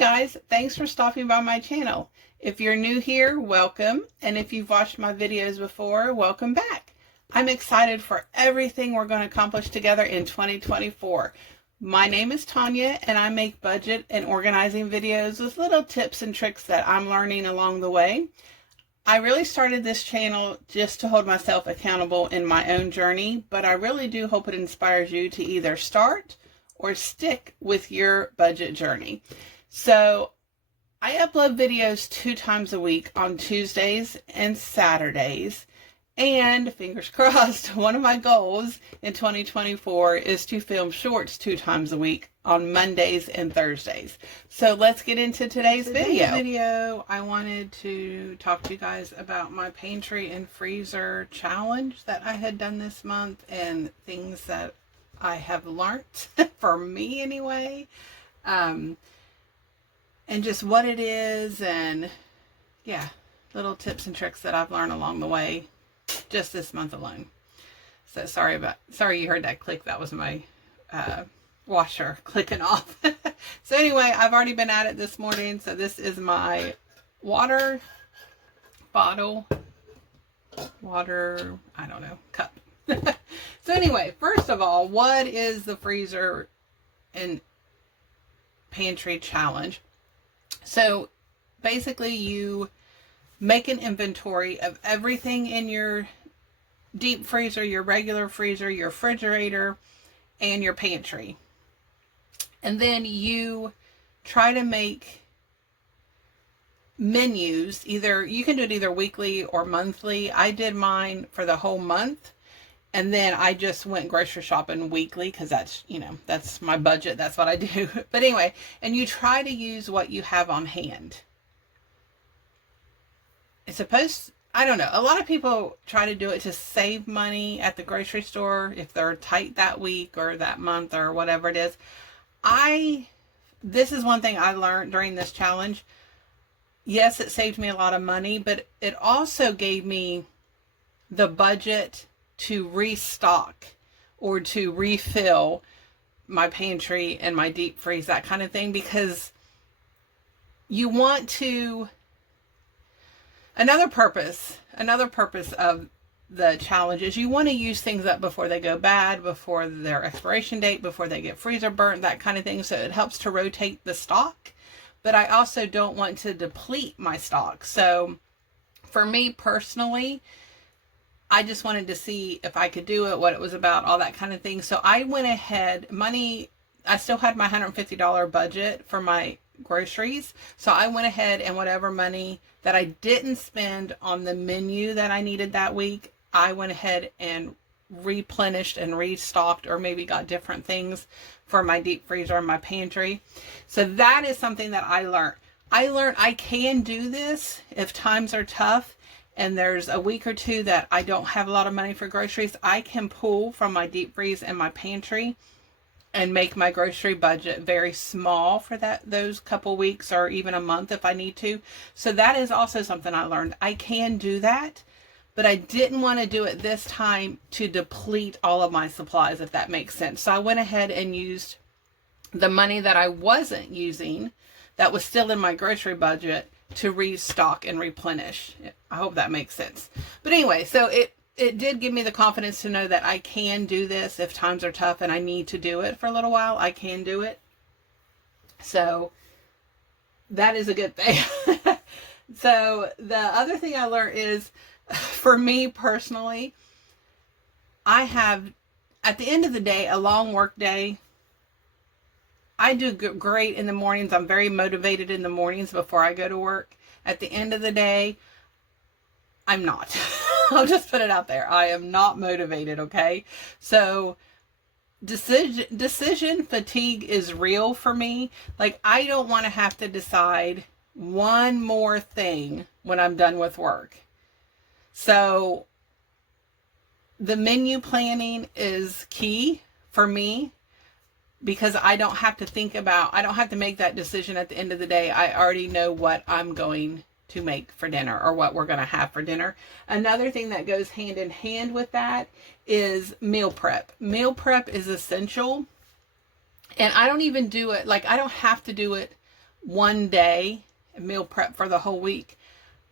guys, thanks for stopping by my channel. If you're new here, welcome, and if you've watched my videos before, welcome back. I'm excited for everything we're going to accomplish together in 2024. My name is Tanya, and I make budget and organizing videos with little tips and tricks that I'm learning along the way. I really started this channel just to hold myself accountable in my own journey, but I really do hope it inspires you to either start or stick with your budget journey. So I upload videos 2 times a week on Tuesdays and Saturdays. And fingers crossed, one of my goals in 2024 is to film shorts 2 times a week on Mondays and Thursdays. So let's get into today's video. I wanted to talk to you guys about my pantry and freezer challenge that I had done this month and things that I have learned, for me anyway, and just what it is, and yeah, little tips and tricks that I've learned along the way just this month alone. So sorry you heard that click. That was my washer clicking off. So anyway, I've already been at it this morning. So this is my water bottle, cup. So anyway, first of all, what is the freezer and pantry challenge? So basically you make an inventory of everything in your deep freezer, your regular freezer, your refrigerator, and your pantry. And then you try to make menus. You can do it either weekly or monthly. I did mine for the whole month. And then I just went grocery shopping weekly because that's my budget. That's what I do. But anyway, and you try to use what you have on hand. I don't know. A lot of people try to do it to save money at the grocery store if they're tight that week or that month or whatever it is. This is one thing I learned during this challenge. Yes, it saved me a lot of money, but it also gave me the budget to restock or to refill my pantry and my deep freeze, that kind of thing, because you want to. Another purpose of the challenge is you want to use things up before they go bad, before their expiration date, before they get freezer burnt, that kind of thing. So it helps to rotate the stock, but I also don't want to deplete my stock. So for me personally, I just wanted to see if I could do it, what it was about, all that kind of thing. So I went ahead, I still had my $150 budget for my groceries. So I went ahead and whatever money that I didn't spend on the menu that I needed that week, I went ahead and replenished and restocked, or maybe got different things for my deep freezer and my pantry. So that is something that I learned. I can do this if times are tough and there's a week or two that I don't have a lot of money for groceries. I can pull from my deep freeze and my pantry and make my grocery budget very small for those couple weeks or even a month if I need to. So that is also something I learned. I can do that, but I didn't want to do it this time to deplete all of my supplies, if that makes sense. So I went ahead and used the money that I wasn't using, that was still in my grocery budget, to restock and replenish. I hope that makes sense. But anyway, so it did give me the confidence to know that I can do this if times are tough and I need to do it for a little while. I can do it. So that is a good thing. So the other thing I learned is, for me personally, I have, at the end of the day, a long work day. I do great in the mornings. I'm very motivated in the mornings before I go to work. At the end of the day, I'm not. I'll just put it out there. I am not motivated, okay? So decision fatigue is real for me. Like, I don't want to have to decide one more thing when I'm done with work. So the menu planning is key for me, because I don't have to make that decision at the end of the day. I already know what I'm going to make for dinner, or what we're going to have for dinner. Another thing that goes hand in hand with that is meal prep. Meal prep is essential. And I don't even do it, like, I don't have to do it one day and meal prep for the whole week,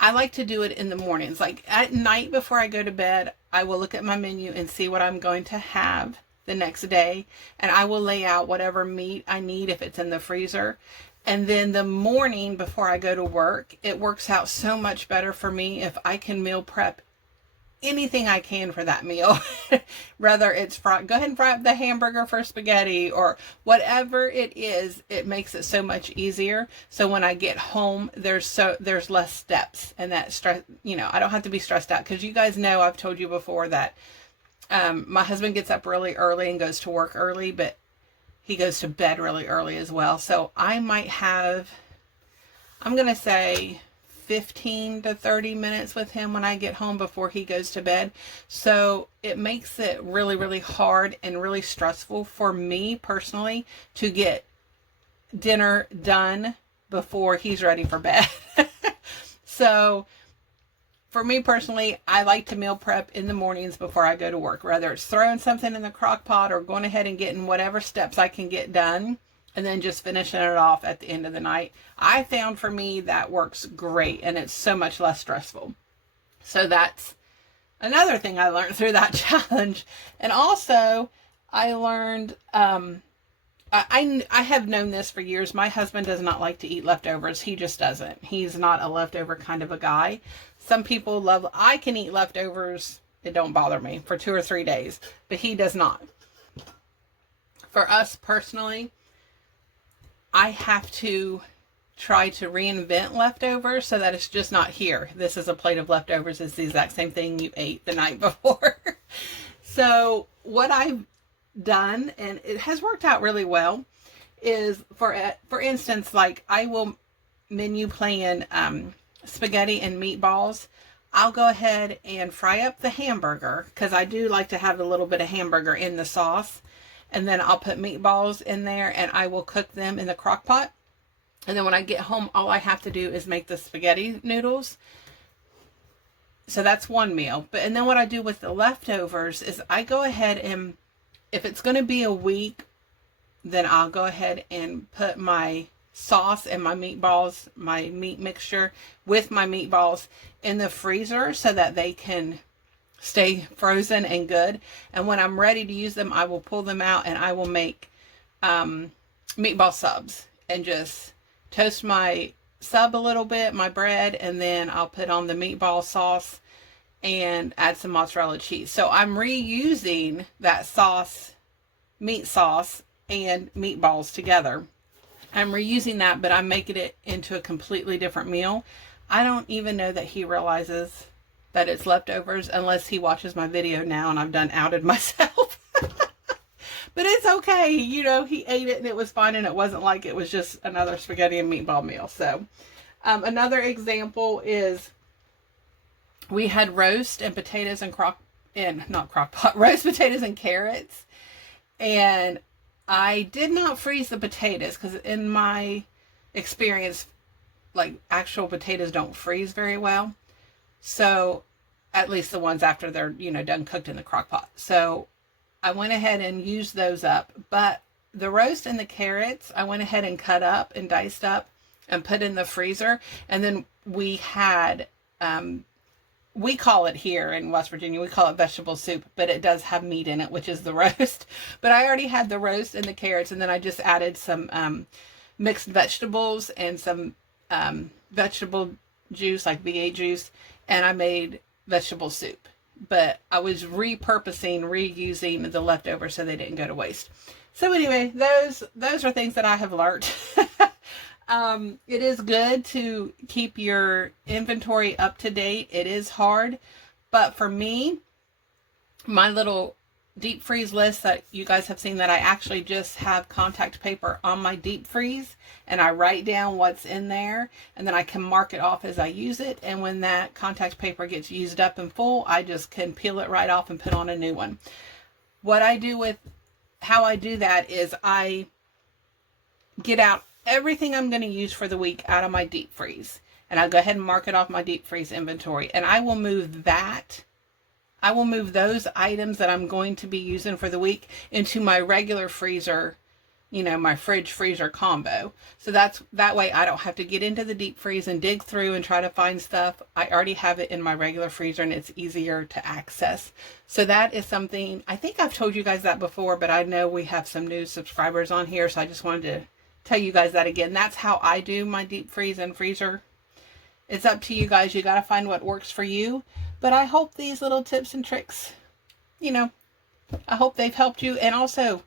I like to do it in the mornings. Like at night before I go to bed, I will look at my menu and see what I'm going to have the next day. And I will lay out whatever meat I need if it's in the freezer. And then the morning before I go to work, it works out so much better for me if I can meal prep anything I can for that meal. Whether it's go ahead and fry up the hamburger for spaghetti or whatever it is, it makes it so much easier. So when I get home, there's less steps, and that stress, I don't have to be stressed out, because you guys know, I've told you before that my husband gets up really early and goes to work early, but he goes to bed really early as well. So I might have, I'm going to say 15 to 30 minutes with him when I get home before he goes to bed. So it makes it really, really hard and really stressful for me personally to get dinner done before he's ready for bed. So for me personally, I like to meal prep in the mornings before I go to work, whether it's throwing something in the crock pot or going ahead and getting whatever steps I can get done, and then just finishing it off at the end of the night. I found for me that works great, and it's so much less stressful. So that's another thing I learned through that challenge. And also I learned, I have known this for years. My husband does not like to eat leftovers. He just doesn't. He's not a leftover kind of a guy. Some people love, I can eat leftovers. It don't bother me for 2 or 3 days, but he does not. For us personally, I have to try to reinvent leftovers so that it's just not here. This is a plate of leftovers. It's the exact same thing you ate the night before. So what I've done, and it has worked out really well, is for instance, like I will menu plan spaghetti and meatballs. I'll go ahead and fry up the hamburger, because I do like to have a little bit of hamburger in the sauce. And then I'll put meatballs in there, and I will cook them in the crock pot. And then when I get home, all I have to do is make the spaghetti noodles. So that's one meal. And then what I do with the leftovers is I go ahead and, if it's going to be a week, then I'll go ahead and put my sauce and my meatballs, my meat mixture with my meatballs in the freezer so that they can stay frozen and good. And when I'm ready to use them, I will pull them out and I will make meatball subs and just toast my sub a little bit, my bread, and then I'll put on the meatball sauce and add some mozzarella cheese. So I'm reusing that sauce, meat sauce, and meatballs together. I'm reusing that, but I'm making it into a completely different meal. I don't even know that he realizes that it's leftovers unless he watches my video now and I've done outed myself. But it's okay. You know, he ate it and it was fine, and it wasn't like it was just another spaghetti and meatball meal. So another example is we had roast and potatoes and roast potatoes and carrots. And I did not freeze the potatoes because in my experience, like actual potatoes don't freeze very well. So at least the ones after they're, done cooked in the crock pot. So I went ahead and used those up, but the roast and the carrots, I went ahead and cut up and diced up and put in the freezer. And then we had, we call it here in West Virginia, we call it vegetable soup, but it does have meat in it, which is the roast. But I already had the roast and the carrots, and then I just added some mixed vegetables and some vegetable juice, like V8 juice, and I made vegetable soup. But I was reusing the leftovers so they didn't go to waste. So anyway, those are things that I have learned. It is good to keep your inventory up to date. It is hard, but for me, my little deep freeze list that you guys have seen, that I actually just have contact paper on my deep freeze, and I write down what's in there, and then I can mark it off as I use it. And when that contact paper gets used up and full, I just can peel it right off and put on a new one. How I do that is I get out everything I'm going to use for the week out of my deep freeze, and I'll go ahead and mark it off my deep freeze inventory, and I will move those items that I'm going to be using for the week into my regular freezer, my fridge freezer combo. So that way I don't have to get into the deep freeze and dig through and try to find stuff. I already have it in my regular freezer and it's easier to access. So that is something, I think I've told you guys that before, but I know we have some new subscribers on here, so I just wanted to tell you guys that again. That's how I do my deep freeze and freezer. It's up to you guys. You got to find what works for you. But I hope these little tips and tricks, I hope they've helped you. And also,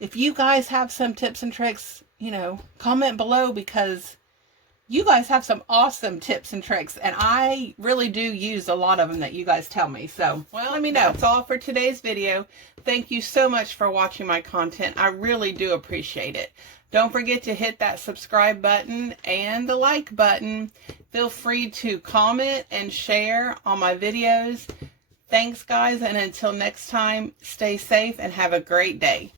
if you guys have some tips and tricks, comment below, because you guys have some awesome tips and tricks, and I really do use a lot of them that you guys tell me. So, well, let me know. That's all for today's video. Thank you so much for watching my content. I really do appreciate it. Don't forget to hit that subscribe button and the like button. Feel free to comment and share on my videos. Thanks, guys, and until next time, stay safe and have a great day.